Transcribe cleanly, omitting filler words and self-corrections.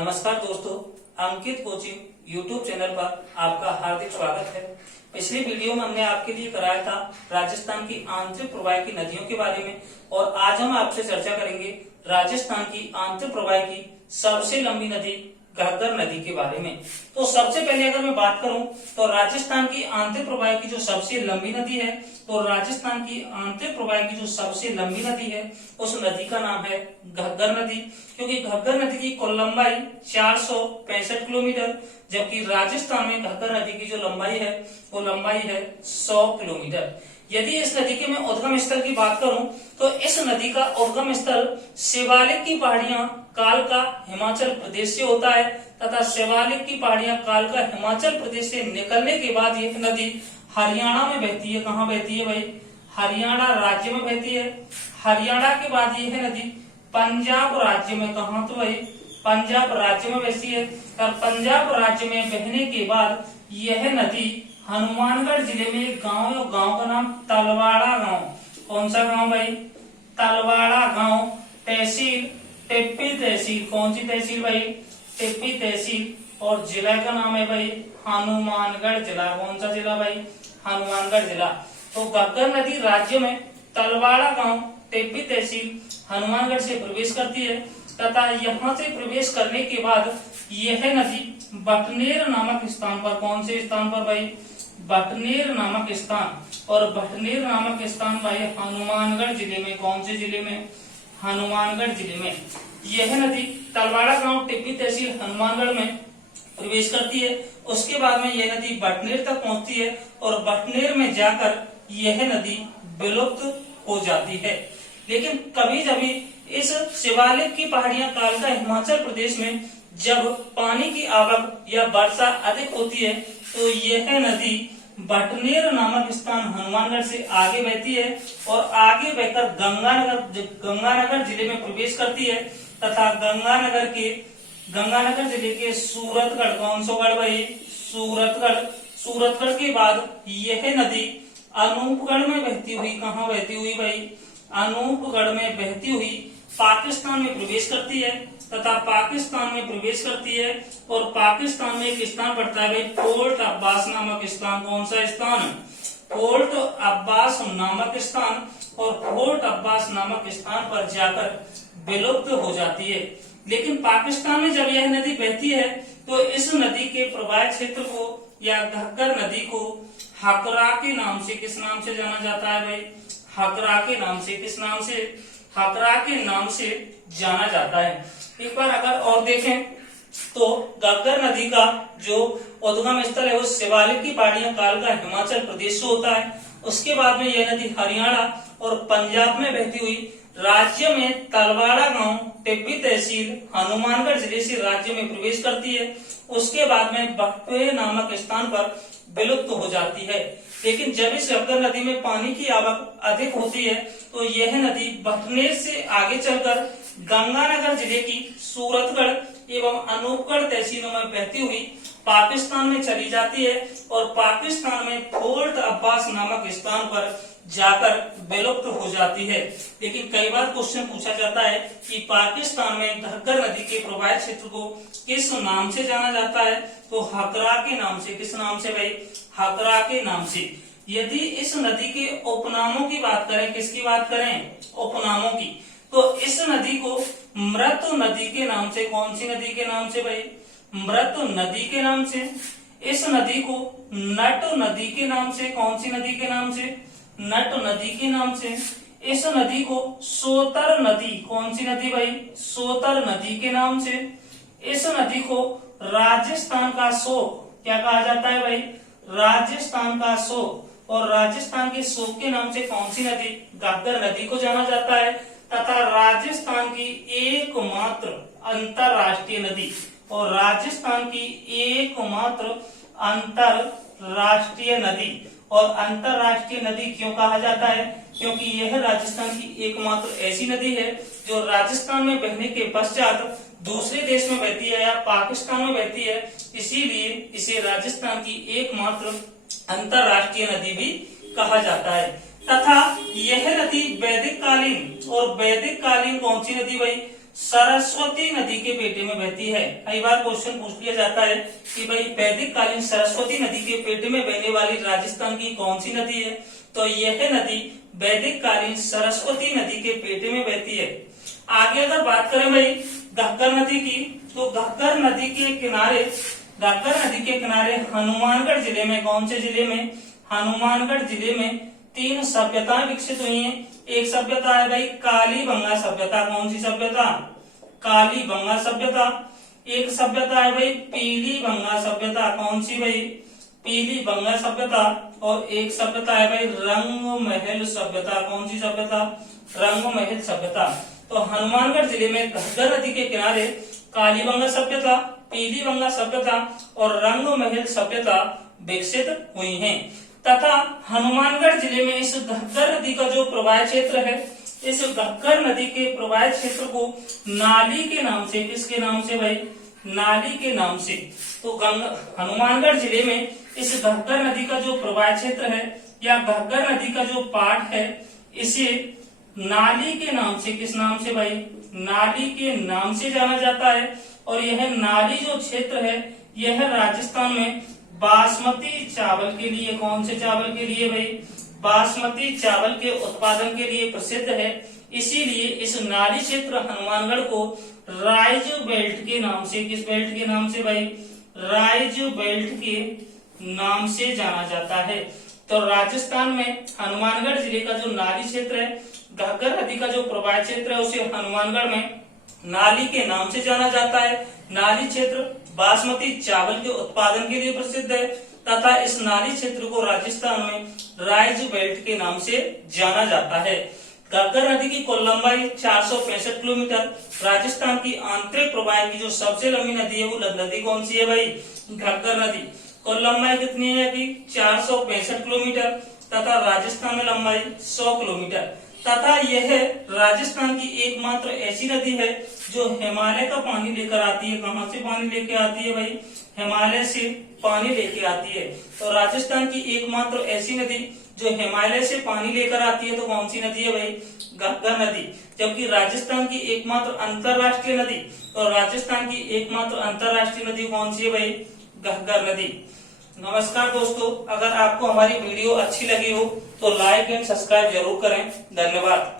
नमस्कार दोस्तों, अंकित coaching YouTube channel पर आपका हार्दिक स्वागत है। पिछली वीडियो में हमने आपके लिए कराया था राजस्थान की आंतरिक प्रवाह की नदियों के बारे में और आज हम आपसे चर्चा करेंगे राजस्थान की आंतरिक प्रवाह की सबसे लंबी नदी घग्गर नदी के बारे में। तो सबसे पहले अगर मैं बात करूं तो राजस्थान की आंतरिक प्रवाह की जो सबसे लंबी नदी है, तो राजस्थान की आंतरिक प्रवाह की जो सबसे लंबी नदी है उस नदी का नाम है घग्गर नदी। क्योंकि घग्गर नदी की कुल लंबाई 465 किलोमीटर, जबकि राजस्थान में घग्गर नदी की जो लंबाई है वो लंबाई है 100 किलोमीटर। यदि इस नदी के मैं उद्गम स्थल की बात करूं तो इस नदी का उद्गम स्थल शिवालिक की पहाड़ियां कालका हिमाचल प्रदेश से होता है तथा शिवालिक की पहाड़ियां कालका हिमाचल प्रदेश से निकलने के बाद यह नदी हरियाणा में बहती है। कहाँ बहती है भाई? हरियाणा राज्य में बहती है। हरियाणा के बाद यह नदी पंजाब राज्य में, कहा तो भाई पंजाब राज्य में बहती है और पंजाब राज्य में बहने के बाद यह नदी हनुमानगढ़ जिले में एक गांव है और गांव का नाम तलवाड़ा गांव। कौन सा गांव भाई? तलवाड़ा गांव। तहसील टिप्पी तहसील। कौन सी तहसील भाई? टिप्पी तहसील। और जिला का नाम है भाई हनुमानगढ़ जिला। कौन सा जिला भाई? हनुमानगढ़ जिला। तो घग्गर नदी राज्य में तलवाड़ा गांव, टिप्पी तहसील, हनुमानगढ़ से प्रवेश करती है तथा यहाँ से प्रवेश करने के बाद यह नदी बटनेर नामक स्थान पर, कौन से स्थान पर भाई? बटनेर नामक स्थान। और बटनेर नामक स्थान भाई हनुमानगढ़ जिले में। कौन से जिले में? हनुमानगढ़ जिले में। यह नदी तलवाड़ा गांव, टिप्पी तहसील, हनुमानगढ़ में प्रवेश करती है। उसके बाद में यह नदी बटनेर तक पहुंचती है और बटनेर में जाकर यह नदी विलुप्त हो जाती है। लेकिन कभी कभी इस शिवालिक की पहाड़ियां कालका हिमाचल प्रदेश में जब पानी की आवक या वर्षा अधिक होती है तो यह नदी बटनेर नामक स्थान हनुमानगढ़ से आगे बहती है और आगे बहकर गंगानगर जिले में प्रवेश करती है तथा गंगानगर जिले के सूरतगढ़, कौन सा गढ़ भाई? सूरतगढ़ के बाद यह नदी अनूपगढ़ में बहती हुई, कहाँ बहती हुई भाई? अनूपगढ़ में बहती हुई पाकिस्तान में प्रवेश करती है तथा पाकिस्तान में प्रवेश करती है और पाकिस्तान में एक स्थान पड़ता है भाई पोर्ट अब्बास नामक स्थान। कौन सा स्थान? पोर्ट अब्बास नामक स्थान। और पोर्ट अब्बास नामक स्थान पर जाकर विलुप्त हो जाती है। लेकिन पाकिस्तान में जब यह नदी बहती है तो इस नदी के प्रवाह क्षेत्र को या घग्गर नदी को हकरा के नाम से, किस नाम से जाना जाता है भाई? हकरा के नाम से। किस नाम से? हकरा के नाम से जाना जाता है। एक बार अगर और देखें तो घग्गर नदी का जो उद्गम स्थल है वो शिवालिक की पहाड़ियां कालका हिमाचल प्रदेश से होता है। उसके बाद में यह नदी हरियाणा और पंजाब में बहती हुई राज्य में तलवाड़ा गांव, टिप्पी तहसील, हनुमानगढ़ जिले से राज्य में प्रवेश करती है। उसके बाद में बटवे नामक स्थान पर विलुप्त हो जाती है। लेकिन जब इस घग्गर नदी में पानी की आवक अधिक होती है तो यह नदी बटनेर से आगे चलकर गंगानगर जिले की सूरतगढ़ एवं अनूपगढ़ तहसीलों में बहती हुई पाकिस्तान में चली जाती है और पाकिस्तान में पोर्ट अब्बास नामक स्थान पर जाकर विलुप्त हो जाती है। लेकिन कई बार क्वेश्चन पूछा जाता है कि पाकिस्तान में घग्गर नदी के प्रवाह क्षेत्र को किस नाम से जाना जाता है? तो हकरा के नाम से। किस नाम से भाई? हकरा के नाम से। यदि इस नदी के उपनामों की बात करें, किसकी बात करें? उपनामों की, तो इस नदी को मृत नदी के नाम से, कौन सी नदी के नाम से भाई? मृत नदी के नाम से। इस नदी को नट नदी के नाम से। कौन सी नदी के नाम से? नट नदी के नाम से। इस नदी को सोतर नदी, कौन सी नदी भाई? सोतर नदी के नाम से। इस नदी को राजस्थान का शोक क्या कहा जाता है भाई? राजस्थान का शोक। और राजस्थान के शोक के नाम से कौन सी नदी? घग्गर नदी को जाना जाता है तथा राजस्थान की एकमात्र अंतरराष्ट्रीय नदी, और राजस्थान की एकमात्र अंतरराष्ट्रीय नदी। और अंतरराष्ट्रीय नदी क्यों कहा जाता है? क्योंकि यह राजस्थान की एकमात्र ऐसी नदी है जो राजस्थान में बहने के पश्चात दूसरे देश में बहती है या पाकिस्तान में बहती है, इसीलिए इसे राजस्थान की एकमात्र अंतरराष्ट्रीय नदी भी कहा जाता है। तथा यह नदी वैदिक कालीन, और वैदिक कालीन कौन सी नदी भाई? सरस्वती नदी के पेटे में बहती है। कई बार क्वेश्चन पूछ लिया जाता है कि भाई वैदिक कालीन सरस्वती नदी के पेटे में बहने वाली राजस्थान की कौन सी नदी है, तो यह नदी वैदिक कालीन सरस्वती नदी के पेटे में बहती है। आगे अगर बात करें भाई घग्गर नदी की, तो घग्गर नदी के किनारे हनुमानगढ़ जिले में, कौन से जिले में, हनुमानगढ़ जिले में 3 सभ्यताएं विकसित हुई हैं। एक सभ्यता है भाई कालीबंगा सभ्यता, कौन सी सभ्यता, कालीबंगा सभ्यता। एक सभ्यता है भाई पीलीबंगा सभ्यता, कौन सी भाई, पीलीबंगा सभ्यता। और एक सभ्यता है भाई रंगमहल सभ्यता, कौन सी सभ्यता, रंगमहल सभ्यता। तो हनुमानगढ़ जिले में घग्गर नदी के किनारे कालीबंगा सभ्यता, पीलीबंगा सभ्यता और रंगमहल सभ्यता विकसित हुई हैं। तथा हनुमानगढ़ जिले में इस घग्गर नदी का जो प्रवाह क्षेत्र है, इस घग्गर नदी के प्रवाह क्षेत्र को नाली के नाम से, किसके नाम से भाई, नाली के नाम से। तो हनुमानगढ़ जिले में इस घग्गर नदी का जो प्रवाह क्षेत्र है या घग्गर नदी का जो पाठ है, इसे नाली के नाम से, किस नाम से भाई, नाली के नाम से जाना जाता है। और यह नाली जो क्षेत्र है यह राजस्थान में बासमती चावल के लिए, कौन से चावल के लिए भाई, बासमती चावल के उत्पादन के लिए प्रसिद्ध है। इसीलिए इस नाली क्षेत्र हनुमानगढ़ को राइज बेल्ट के नाम से, किस बेल्ट के नाम से भाई, राइज बेल्ट के नाम से जाना जाता है। तो राजस्थान में हनुमानगढ़ जिले का जो नाली क्षेत्र है, घग्गर नदी का जो प्रवाह क्षेत्र है, उसे हनुमानगढ़ में नाली के नाम से जाना जाता है। नाली क्षेत्र बासमती चावल के उत्पादन के लिए प्रसिद्ध है तथा इस नाली क्षेत्र को राजस्थान में राइज बेल्ट के नाम से जाना जाता है। घग्गर नदी की कुल लंबाई 465 किलोमीटर। राजस्थान की आंतरिक प्रवाह की जो सबसे लंबी नदी है वो नदी कौन सी है भाई, घग्गर नदी। कुल लंबाई कितनी है कि 465 किलोमीटर तथा राजस्थान में लंबाई 100 किलोमीटर। तथा यह राजस्थान की एकमात्र ऐसी नदी है जो हिमालय का पानी लेकर आती है। कहां से पानी लेके आती है भाई, हिमालय से पानी लेके आती है। तो राजस्थान की एकमात्र ऐसी नदी जो हिमालय से पानी लेकर आती है, तो कौन सी नदी है भाई, घग्गर नदी। जबकि राजस्थान की एकमात्र अंतरराष्ट्रीय नदी, तो राजस्थान की एकमात्र अंतरराष्ट्रीय नदी कौन सी है भाई, घग्गर नदी। नमस्कार दोस्तों, अगर आपको हमारी वीडियो अच्छी लगी हो तो लाइक एंड सब्सक्राइब जरूर करें। धन्यवाद।